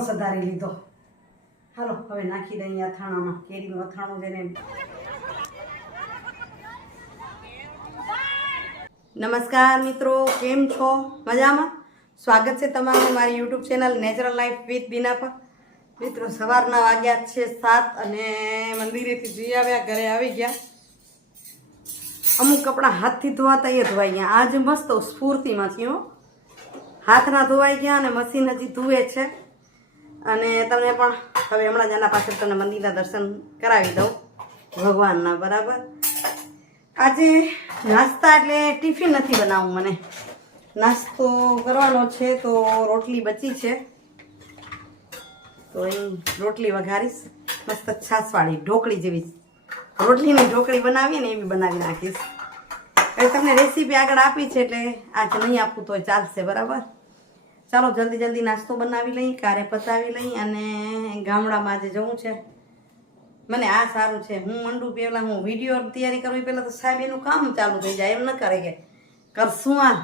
ગોળ સધારી લીધો. હાલો હવે નાખી દઈએ અથાણામાં, કેરીનું અથાણું જેને. નમસ્કાર મિત્રો, કેમ છો? મજામાં? સ્વાગત છે તમારું મારી YouTube channel natural life with Bina પર. મિત્રો સવારના વાગ્યા છે 7 અને મંદિરેથી જઈ આવ્યા, ઘરે આવી ગયા. અમુક કપડાં હાથથી ધોવાતા એ ધોવાઈ ગયા. આજ મસ્ત સ્ફૂર્તિમાં થયો, હાથના ધોવાઈ ગયા અને મશીન હજી ધુએ છે. અને તમે પણ હવે હમણાં જ આના પાછળ તમને મંદિરના દર્શન કરાવી દઉં ભગવાનના. બરાબર, આજે નાસ્તા એટલે ટિફિન નથી બનાવવું, મને નાસ્તો કરવાનો છે. તો રોટલી બચી છે તો એ રોટલી વઘારીશ, મસ્ત છાશવાળી ઢોકળી જેવી રોટલીની ઢોકળી બનાવીએ ને એવી બનાવી નાખીશ. એટલે તમને રેસીપી આગળ આપી છે એટલે આજ નહીં આપું તો ચાલશે. બરાબર, ચાલો જલ્દી જલ્દી નાસ્તો બનાવી લઈ, કારે પતાવી લઈ અને ગામડામાં આજે જવું છે. મને આ સારું છે, હું મંડું પહેલાં હું વિડીયો તૈયારી કરવી પહેલાં તો સાહેબ એનું કામ ચાલુ થઈ જાય. એમ ન કરે કે કરશું આ,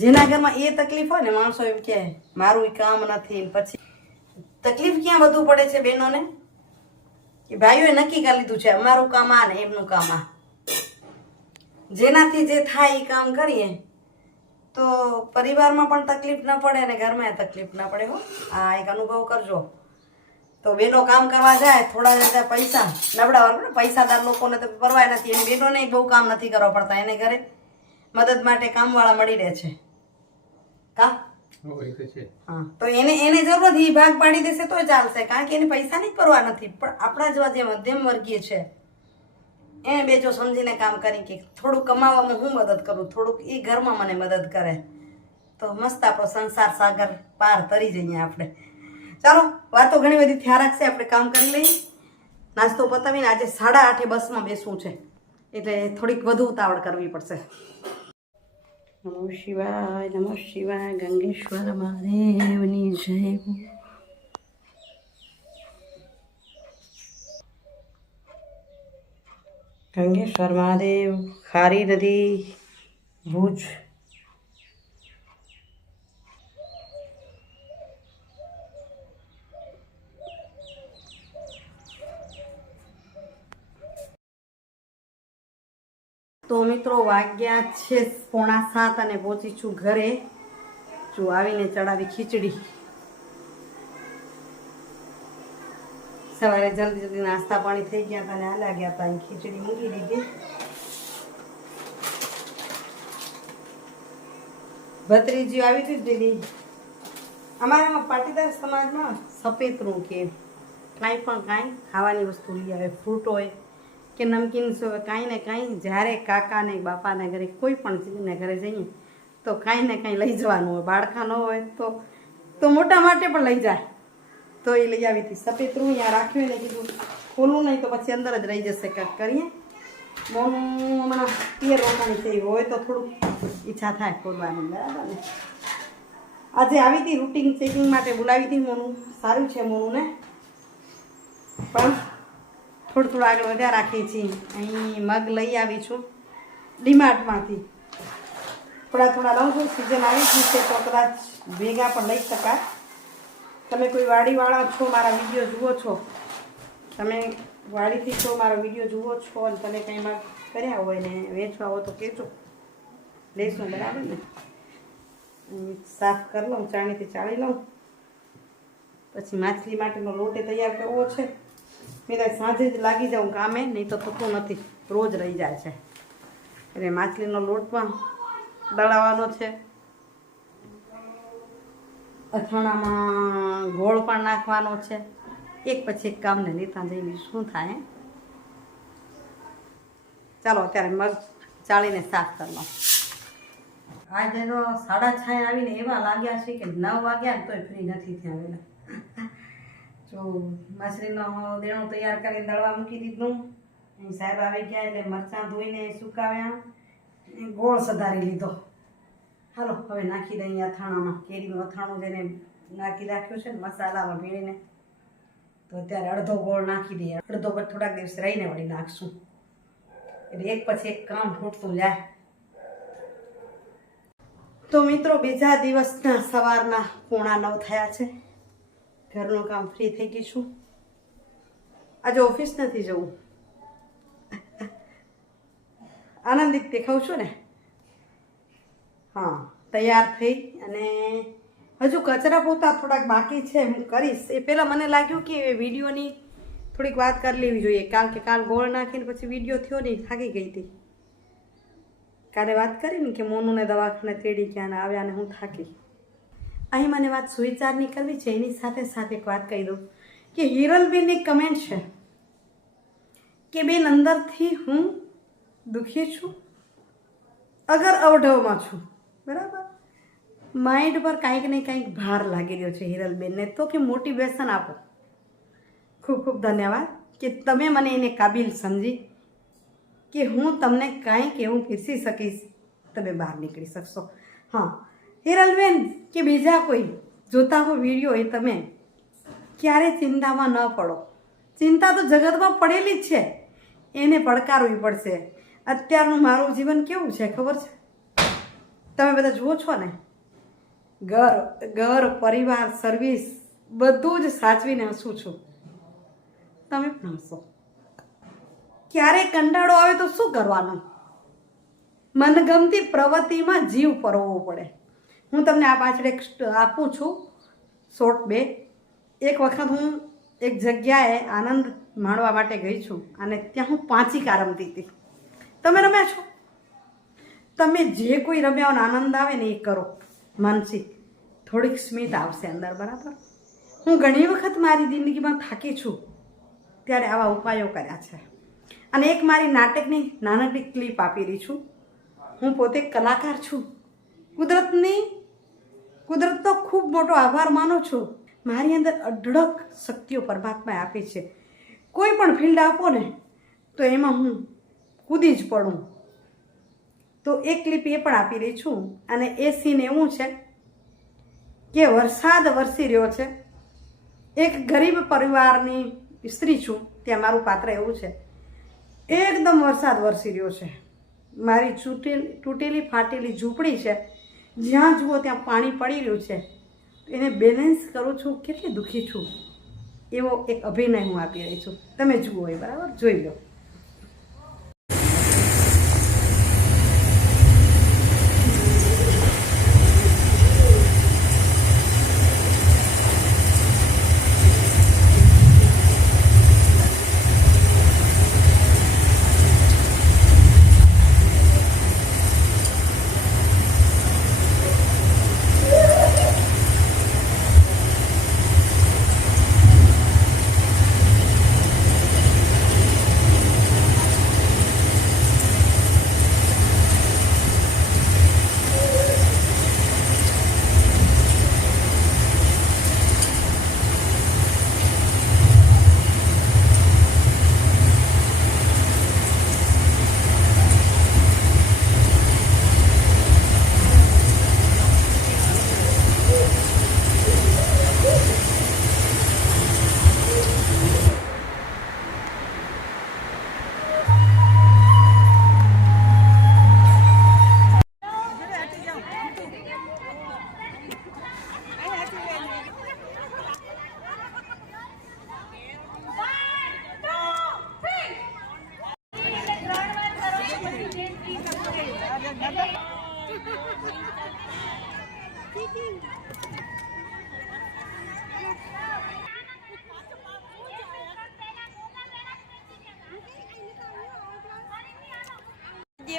જેના ઘરમાં એ તકલીફ હોય ને માણસો એમ કે મારું કામ નથી. પછી તકલીફ ક્યાં વધુ પડે છે બહેનોને કે ભાઈઓએ નક્કી કરી લીધું છે અમારું કામ આ ને એમનું કામ આ. જેનાથી જે થાય એ કામ કરીએ તો પરિવારમાં પણ તકલીફ ન પડે અને ઘરમાં તકલીફ ના પડે. હો, આ એક અનુભવ કરજો. તો બહેનો કામ કરવા જાય, થોડા જતા પૈસા નબળા વાળા પૈસાદાર લોકોને તો પરવાય નથી, એની બહેનોને બહુ કામ નથી કરવા પડતા, એને ઘરે મદદ માટે કામવાળા મળી રહે છે. કા હા, તો એને જરૂર નથી, ભાગ પાડી દેશે તો ચાલશે, કારણ કે એને પૈસાની જ પરવા નથી. પણ આપણા જેવા જે મધ્યમ વર્ગીય છે એને બે જો સમજીને કામ કરી કે થોડુંક કમાવામાં હું મદદ કરું, થોડુંક એ ઘરમાં મને મદદ કરે તો મસ્ત આપણો સંસાર સાગર પાર તરી જઈએ આપણે. ચાલો, વાતો ઘણી બધી થયા રાખશે, આપણે કામ કરી લઈએ. નાસ્તો પતાવીને આજે 8:30 બસમાં બેસવું છે એટલે થોડીક વધુ ઉતાવળ કરવી પડશે. નમો શિવાય, નમો શિવાય, ગંગેશ્વર મહાદેવની જય. ગંગેશ્વર મહાદેવ, ખારી નદી, ભુજ. તો મિત્રો વાગ્યા છે 6:45 અને પહોંચી છું ઘરે. જો આવીને ચડાવી ખીચડી. સવારે જલ્દી જલ્દી નાસ્તા પાણી થઈ ગયા હતા અને હાલ્યા ગયા હતા, અહીં ખીચડી મૂકી દીધી. ભત્રીજી આવી હતી દીદી. અમારામાં પાટીદાર સમાજમાં સફેદરું કે કાંઈ પણ કાંઈ ખાવાની વસ્તુ લઈ આવે, ફ્રૂટ હોય કે નમકીન્સ હોય, કાંઈ ને કાંઈ. જ્યારે કાકાને બાપાને ઘરે કોઈ પણ ચીજને ઘરે જઈએ તો કાંઈ ને કાંઈ લઈ જવાનું હોય. બાળકા ન હોય તો મોટા માટે પણ લઈ જાય. તો એ લઈ આવી હતી સફેદરું. અહીંયા રાખ્યું એને કીધું ખોલું નહીં તો પછી અંદર જ રહી જશે, કાંઈક કરીએ. મોનું હમણાં પિયર રોકાણી થઈ હોય તો થોડુંક ઈચ્છા થાય ખોલવાની. બરાબર ને, આજે આવી હતી રૂટિન ચેકિંગ માટે બોલાવી હતી. મોનું સારું છે, મોનુંને પણ થોડું આગળ વધ્યા રાખીએ છીએ. અહીં મગ લઈ આવી છું ડીમાર્ટમાંથી. થોડા લઉં છું, સિઝન આવી ગઈ છે તો કદાચ ભેગા પણ લઈ શકાય. તમે કોઈ વાડીવાળા છો, મારા વિડીયો જુઓ છો, તમે વાડીથી છો, મારો વિડીયો જુઓ છો અને તમે કંઈ મગ કર્યા હોય ને વેચવા હોય તો કહેજો, લઈશું. બરાબર ને, સાફ કરી લઉં, ચાણીથી ચાળી લઉં. પછી માછલી માટેનો લોટ તૈયાર કરવો છે. મેં સાંજે જ લાગી જાઉં કામે, નહીં તો થતું નથી, રોજ રહી જાય છે. એટલે માછલીનો લોટ પણ દળાવવાનો છે. અથાણામાં ગોળ પણ નાખવાનો છે. એક પછી એક કામને લેતા જઈને શું થાય. ચાલો અત્યારે મગ ચાળીને સાફ કરી લઉં. આજે તો 6:30 આવીને એવા લાગ્યા છે કે 9 વાગ્યા તોય ફ્રી નથી થયા વહેલા. જો માછલીનો દેણું તૈયાર કરીને દળવા મૂકી દીધું. અહીં સાહેબ આવી ગયા એટલે મરચાં ધોઈને સુકાવ્યા, ગોળ સધારી લીધો. હાલો હવે નાખી દઈએ અથાણામાં, કેરીનું અથાણું જેને નાખી રાખ્યું છે ને મસાલામાં ભીણીને. તો અત્યારે અડધો ગોળ નાખી દઈએ, અડધો પર થોડાક દિવસ રહીને વળી નાખશું. એટલે એક પછી એક કામ ફૂટતું જાય. તો મિત્રો બીજા દિવસના સવારના 8:45 થયા છે. ઘરનું કામ ફ્રી થઈ ગઈ છું. આજે ઓફિસ નથી જવું. આનંદિત દેખાઉં છું ને? હા, તૈયાર થઈ અને હજુ કચરા પોતા થોડાક બાકી છે, હું કરીશ. એ પહેલાં મને લાગ્યું કે વિડીયોની થોડીક વાત કરી લેવી જોઈએ, કારણ કે કાલ ગોળ નાખીને પછી વિડીયો થયો નહીં, થાકી ગઈ હતી. કાલે વાત કરી ને કે મોનુને દવાખાને તેડી ક્યાં આવ્યા અને હું થાકી. અહીં મને વાત સુવિચારની કરવી છે, એની સાથે સાથે એક વાત કહી દઉં કે હિરલબેનની કમેન્ટ છે કે બેન અંદરથી હું દુઃખી છું, અગર અવઢવમાં છું, બરાબર. માઇન્ડ પર કાંઈક ને કાંઈક ભાર લાગી રહ્યો છે હિરલબેનને, તો કે મોટિવેશન આપો. ખૂબ ખૂબ ધન્યવાદ કે તમે મને એને કાબિલ સમજી કે હું તમને કાંઈક એવું પીરસી શકીશ, તમે બહાર નીકળી શકશો. હા હિરલબેન કે બીજા કોઈ જોતા હો વિડીયો, એ તમે ક્યારે ચિંતામાં ન પડો. ચિંતા તો જગતમાં પડેલી જ છે, એને પડકારવી પડશે. અત્યારનું મારું જીવન કેવું છે ખબર છે? તમે બધા જુઓ છો ને, ઘર પરિવાર સર્વિસ બધું જ સાચવીને હસું છું. તમે પણ હસો. ક્યારેય કંટાળો આવે તો શું કરવાનું? મનગમતી પ્રવૃત્તિમાં જીવ પરોવવો પડે. હું તમને આ પાછળ એક આપું છું શોર્ટ બે. એક વખત હું એક જગ્યાએ આનંદ માણવા માટે ગઈ છું અને ત્યાં હું પાંચિકા રમતી હતી. તમે રમ્યા છો? તમે જે કોઈ રમ્યા હોય આનંદ આવે ને એ કરો. માનસિક થોડીક સ્મિત આવશે અંદર, બરાબર. હું ઘણી વખત મારી જિંદગીમાં થાકી છું ત્યારે આવા ઉપાયો કર્યા છે. અને એક મારી નાટકની નાનકડી ક્લિપ આપી રહી છું. હું પોતે કલાકાર છું. કુદરતનો ખૂબ મોટો આભાર માનું છું. મારી અંદર અઢળક શક્તિઓ પરમાત્માએ આપી છે. કોઈ પણ ફિલ્ડ આપો ને તો એમાં હું કૂદી જ પડું. તો એક ક્લિપ એ પણ આપી રહી છું. અને એ સીન એવું છે કે વરસાદ વરસી રહ્યો છે. એક ગરીબ પરિવારની સ્ત્રી છું, ત્યાં મારું પાત્ર એવું છે. એકદમ વરસાદ વરસી રહ્યો છે. મારી તૂટેલી ફાટેલી ઝૂંપડી છે, જ્યાં જુઓ ત્યાં પાણી પડી રહ્યું છે. એને બેલેન્સ કરું છું, કેટલી દુઃખી છું એવો એક અભિનય હું આપી રહી છું. તમે જુઓ એ, બરાબર, જોઈ લો.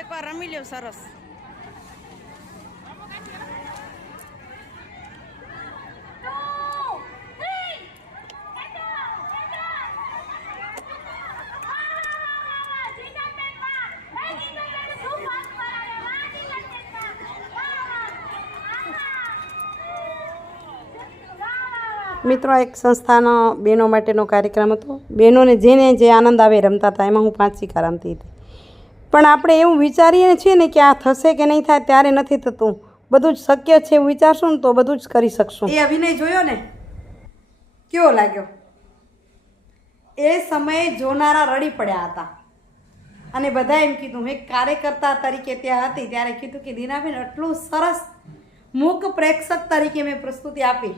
એકવાર રમી લ્યો સરસ. મિત્રો, એક સંસ્થાનો બહેનો માટેનો કાર્યક્રમ હતો. બહેનોને જેને જે આનંદ આવે રમતા હતા. એમાં હું પાંચિકા રમતી હતી. પણ આપણે એવું વિચારીએ છીએ ને કે આ થશે કે નહીં થાય, ત્યારે નથી થતું. બધું જ શક્ય છે એવું વિચારશું ને તો બધું જ કરી શકશું. એ અભિનય જોયો ને, કેવો લાગ્યો? એ સમયે જોનારા રડી પડ્યા હતા. અને બધા એમ કીધું, હું એક કાર્યકર્તા તરીકે ત્યાં હતી ત્યારે કીધું કે દીનાબેન આટલું સરસ મૂક પ્રેક્ષક તરીકે મેં પ્રસ્તુતિ આપી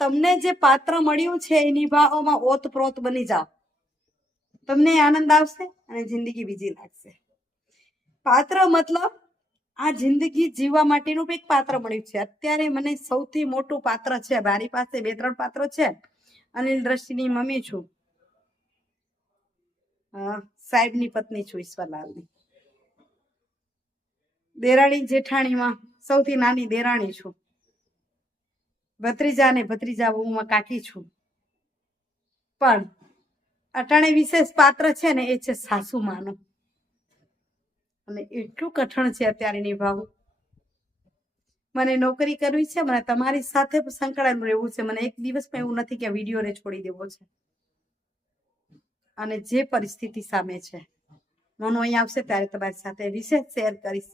તમને જે પાત્ર મળ્યું છે એ નિભાવવામાં ઓતપ્રોત બની જાઓ, તમને આનંદ આવશે અને જિંદગી બીજી લાગશે. પાત્ર મતલબ આ જિંદગી જીવવા માટેનું એક પાત્ર મળ્યું છે. અત્યારે મને સૌથી મોટું પાત્ર છે, મારી પાસે 2-3 પાત્રો છે. અનિલ દ્રષ્ટિની મમ્મી છું, સાહેબની પત્ની છું, ઈશ્વરલાલની દેરાણી જેઠાણીમાં સૌથી નાની દેરાણી છું, ભત્રીજા ને ભત્રીજા વહુમાં કાકી છું. પણ અટાણે વિશેષ પાત્ર છે ને એ છે સાસુમાનું, અને એટલું કઠણ છે અત્યારે નિભાવવું. મને નોકરી કરવી છે, મને તમારી સાથે સંકળાયેલું રહેવું છે. મને એક દિવસ પણ એવું નથી કે વિડીયોને છોડી દેવો છે. અને જે પરિસ્થિતિ સામે છે, મનો અહીં આવશે ત્યારે તમારી સાથે વિશેષ શેર કરીશ.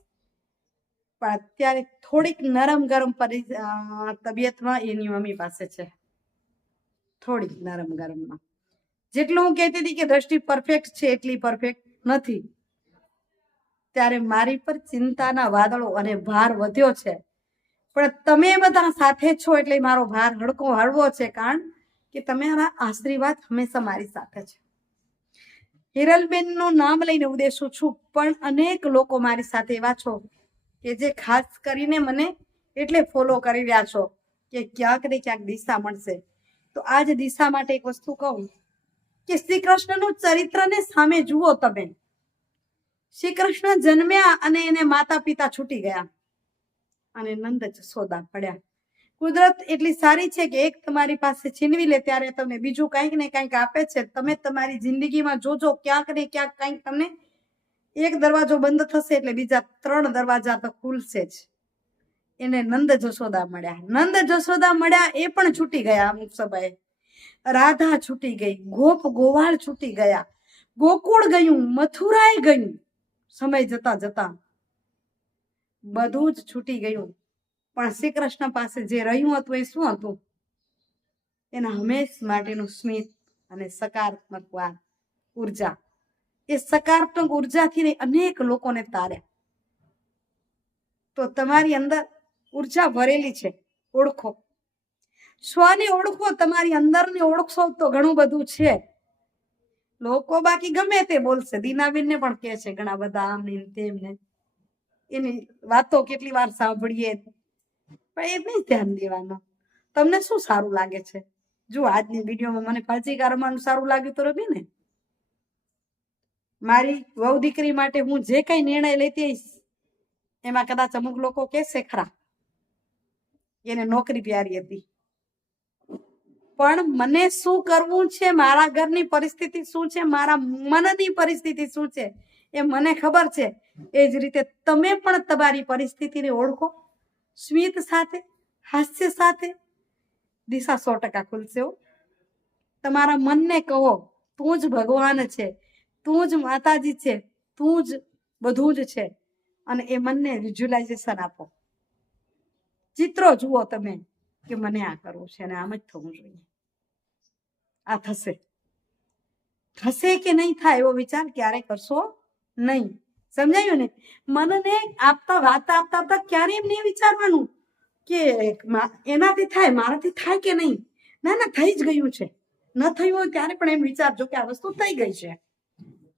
પણ અત્યારે થોડીક નરમ ગરમ તબિયતમાં એની મમ્મી પાસે છે, થોડીક નરમ ગરમમાં. જેટલું હું કહેતી હતી કે દ્રષ્ટિ પરફેક્ટ છે એટલી પરફેક્ટ નથી. ત્યારે મારી પર ચિંતાના વાદળો અને ભાર વધ્યો છે. પણ તમે બધા સાથે છો એટલે મારો ભાર હળવો છે, કારણ કે તમારા આશીર્વાદ હંમેશા મારી સાથે છે. હિરલબેન નું નામ લઈને ઉદ્દેશું છું, પણ અનેક લોકો મારી સાથે એવા છો કે જે ખાસ કરીને મને એટલે ફોલો કરી રહ્યા છો કે ક્યાંક ને ક્યાંક દિશા મળશે. તો આજ દિશા માટે એક વસ્તુ કહું કે શ્રી કૃષ્ણનું ચરિત્રને સામે જુઓ તમે. શ્રી કૃષ્ણ જન્મ્યા અને એને માતા પિતા છૂટી ગયા અને નંદ જશોદા પડ્યા. કુદરત એટલી સારી છે કે એક તમારી પાસે છીનવી લે ત્યારે તમને બીજું કંઈક ને કંઈક આપે છે. તમે તમારી જિંદગીમાં જોજો ક્યાંક ને ક્યાંક કંઈક તમને એક દરવાજો બંધ થશે એટલે બીજા 3 દરવાજા તો ખુલશે જ. એને નંદ જશોદા મળ્યા. નંદ જશોદા મળ્યા એ પણ છૂટી ગયા. અમુક સમયે રાધા છૂટી ગઈ, ગોપ ગોવાળ છૂટી ગયા, ગોકુળ ગયું, મથુરાએ ગયું. સમય જતા જતા બધું જ છૂટી ગયું. પણ શ્રી કૃષ્ણ પાસે જે રહ્યું હતું એ શું હતું? એના હંમેશ માટેનું સ્મિત અને સકારાત્મક ઉર્જા. એ સકારાત્મક ઉર્જાથી અનેક લોકોને તાર્યા. તો તમારી અંદર ઉર્જા ભરેલી છે, ઓળખો. સ્વને ઓળખો, તમારી અંદરને ઓળખશો તો ઘણું બધું છે. લોકો બાકી ગમે તે બોલશે. દીનાબેન ને પણ કહે છે ઘણા બધા આમ ને તેમને, એની વાતો કેટલી વાર સાંભળીએ, પણ એ નહીં ધ્યાન દેવાનું. તમને શું સારું લાગે છે? જો આજની વિડીયોમાં મને પાચીકા રમવાનું સારું લાગ્યું તો રમી ને. મારી વહુ દીકરી માટે હું જે કઈ નિર્ણય લેતી હઈશ એમાં કદાચ અમુક લોકો કહેશે ખરા એને નોકરી પ્યારી હતી, પણ મને શું કરવું છે, મારા ઘરની પરિસ્થિતિ શું છે, મારા મનની પરિસ્થિતિ શું છે એ મને ખબર છે. એ જ રીતે તમે પણ તમારી પરિસ્થિતિને ઓળખો. સ્મિત સાથે, હાસ્ય સાથે દિશા 100% ખુલશે. તમારા મનને કહો તું જ ભગવાન છે, તું જ માતાજી છે, તું જ બધું જ છે. અને એ મનને વિઝ્યુલાઇઝેશન આપો. ચિત્રો જુઓ તમે કે મને આ કરવું છે અને આમ જ થવું જોઈએ. આ થશે. થશે કે નહીં થાય એવો વિચાર ક્યારે કરશો નહીં. સમજાયું ને? મનને આપતા આપતા ક્યારે એમ નહીં વિચારવાનું કે એનાથી થાય, મારાથી થાય કે નહીં. ના ના, થઈ જ ગયું છે. ન થયું હોય ત્યારે પણ એમ વિચારજો કે આ વસ્તુ થઈ ગઈ છે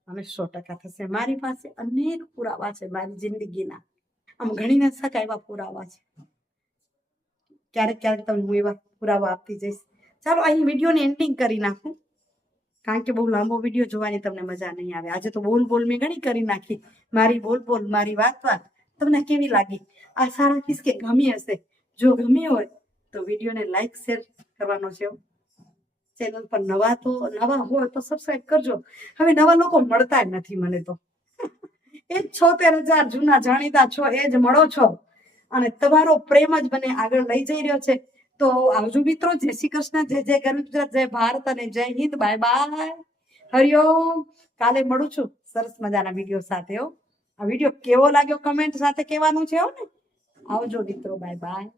અને 100% થશે. મારી પાસે અનેક પુરાવા છે મારી જિંદગીના. આમ ગણી ન શકાય એવા પુરાવા છે. ક્યારેક ક્યારેક તમને હું એવા પુરાવા આપતી જઈશ. ચાલો અહીં વિડીયોની એન્ડિંગ કરી નાખું, કારણ કે બહુ લાંબો વિડીયો જોવાની તમને મજા નહીં આવે. આજે તો બોલ મેં ઘણી કરી નાખી. મારી બોલ મારી વાત તમને કેવી લાગી? આશા રાખીશ કે ગમી હશે. જો ગમી હોય તો વિડીયોને લાઈક શેર કરવાનો છે. ચેનલ પર નવા હોય તો સબસ્ક્રાઇબ કરજો. હવે નવા લોકો મળતા જ નથી મને તો. એ જ 76,000 જૂના જાણીતા છો, એ જ મળો છો અને તમારો પ્રેમ જ મને આગળ લઈ જઈ રહ્યો છે. તો આવજો મિત્રો. જય શ્રી કૃષ્ણ, જય ગરવી ગુજરાત, જય ભારત અને જય હિન્દ. Bye bye, Hariom. કાલે મળું છું સરસ મજાના વિડીયો સાથે. આ વિડીયો કેવો લાગ્યો કમેન્ટ સાથે કહેવાનું છે ને. આવજો મિત્રો, બાય બાય.